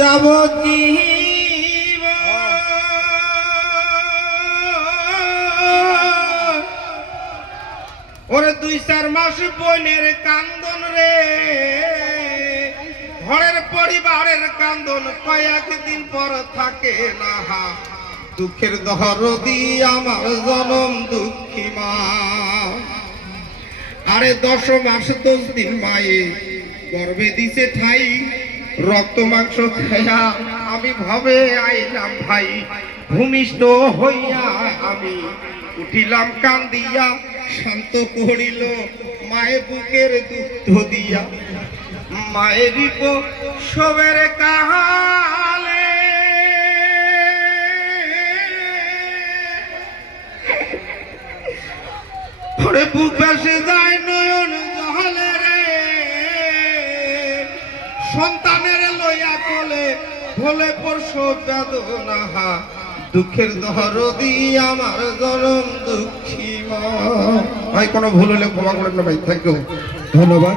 যাব কি ওরে 2-4 মাস বোনের কান্দন রে, ঘরের পরিবারের কান্দন কয়েকদিন পর থাকে না। দুঃখের দরদি আমার জনম দুঃখী মা। আরে 10 মাস 10 দিন মায়ে গর্ভে দিছে ঠাই, রক্ত মাংস খাইয়া আমি ভবে আইলাম ভাই। ভূমিষ্ঠ হইয়া আমি উঠিলাম কান্দিয়া, শান্ত করিল মায়ের বুকের দুধ দিয়া। মায়েরই সবের কাহালে ওরে বুক ভেসে যায় নয়ন জলে রে, সন্তানের লইয়া কোলে ভোলে প্রসব বেদনা। দুঃখের দরদি আমার জনম দুঃখী মা। ভাই কোনো ভুল হলে ক্ষমা করবেন না ভাই। থ্যাংক ইউ, ধন্যবাদ।